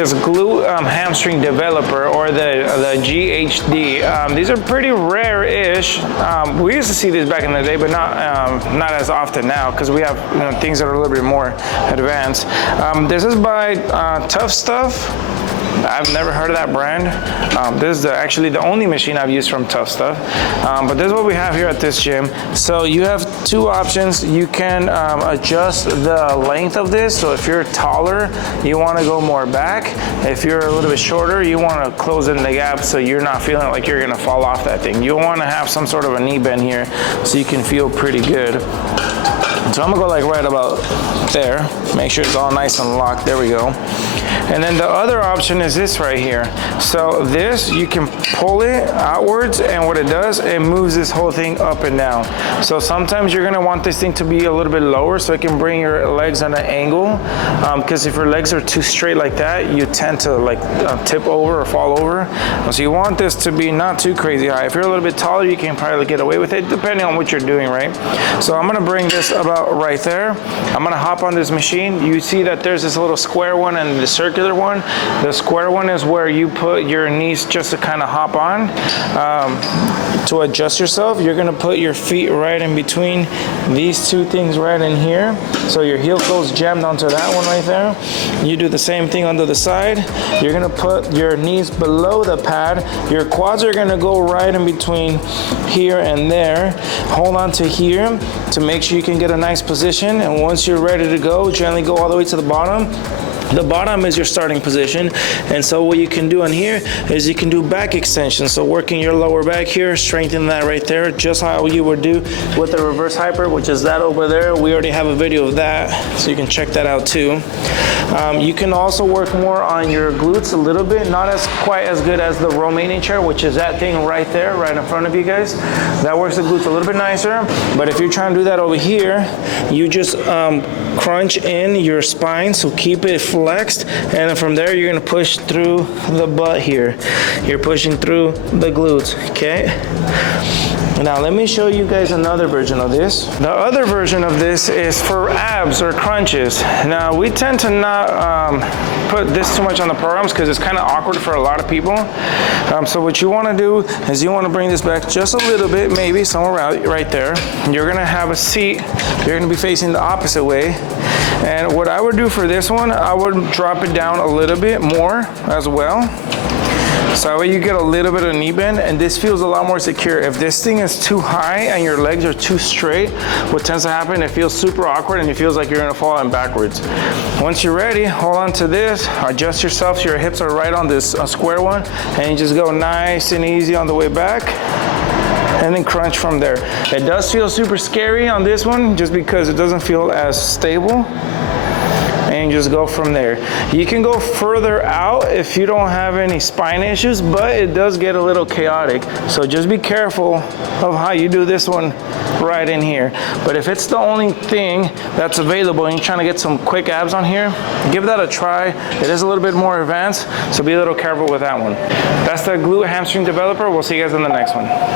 this glute hamstring developer, or the GHD. These are pretty rare-ish. We used to see these back in the day, but not as often now, because we have things that are a little bit more advanced. This is by Tuff. I've never heard of that brand. This is actually the only machine I've used from Tuff Stuff. But this is what we have here at this gym. So you have two options. You can adjust the length of this. So if you're taller, you want to go more back. If you're a little bit shorter, you want to close in the gap so you're not feeling like you're going to fall off that thing. You want to have some sort of a knee bend here so you can feel pretty good. So I'm gonna go like right about there. Make sure it's all nice and locked. There we go. And then the other option is this right here. So this, you can pull it outwards, and what it does, it moves this whole thing up and down. So sometimes you're gonna want this thing to be a little bit lower so it can bring your legs on an angle. Because if your legs are too straight like that, you tend to like tip over or fall over. So you want this to be not too crazy high. If you're a little bit taller, you can probably get away with it, depending on what you're doing, right? So I'm gonna bring this about right there. I'm gonna hop on this machine. You see that there's this little square one and the circular one. The square one is where you put your knees just to kind of hop on. To adjust yourself, you're gonna put your feet right in between these two things right in here. So your heel goes jammed onto that one right there. You do the same thing on the other side. You're gonna put your knees below the pad. Your quads are gonna go right in between here and there. Hold on to here to make sure you can get a nice position. And once you're ready to go, gently go all the way to the bottom. The bottom is your starting position, and so what you can do in here is you can do back extensions. So working your lower back here, strengthen that right there, just how you would do with the reverse hyper, which is that over there. We already have a video of that, so you can check that out too. You can also work more on your glutes a little bit, not as quite as good as the Romanian chair, which is that thing right there, right in front of you guys. That works the glutes a little bit nicer, but if you're trying to do that over here, you just crunch in your spine, so keep it flexed, and then from there you're gonna push through the butt here. You're pushing through the glutes, okay? Now let me show you guys another version of this. The other version of this is for abs or crunches. Now we tend to not put this too much on the programs because it's kind of awkward for a lot of people. So what you want to do is you want to bring this back just a little bit, maybe somewhere right there. You're gonna have a seat. You're gonna be facing the opposite way. And what I would do for this one, I would drop it down a little bit more as well. So that way you get a little bit of knee bend, and this feels a lot more secure. If this thing is too high and your legs are too straight, what tends to happen, it feels super awkward and it feels like you're gonna fall in backwards. Once you're ready, hold on to this, adjust yourself so your hips are right on this square one, and you just go nice and easy on the way back, and then crunch from there. It does feel super scary on this one just because it doesn't feel as stable. And just go from there. You can go further out if you don't have any spine issues, but it does get a little chaotic. So just be careful of how you do this one right in here. But if it's the only thing that's available and you're trying to get some quick abs on here, give that a try. It is a little bit more advanced, so be a little careful with that one. That's the glute hamstring developer. We'll see you guys in the next one.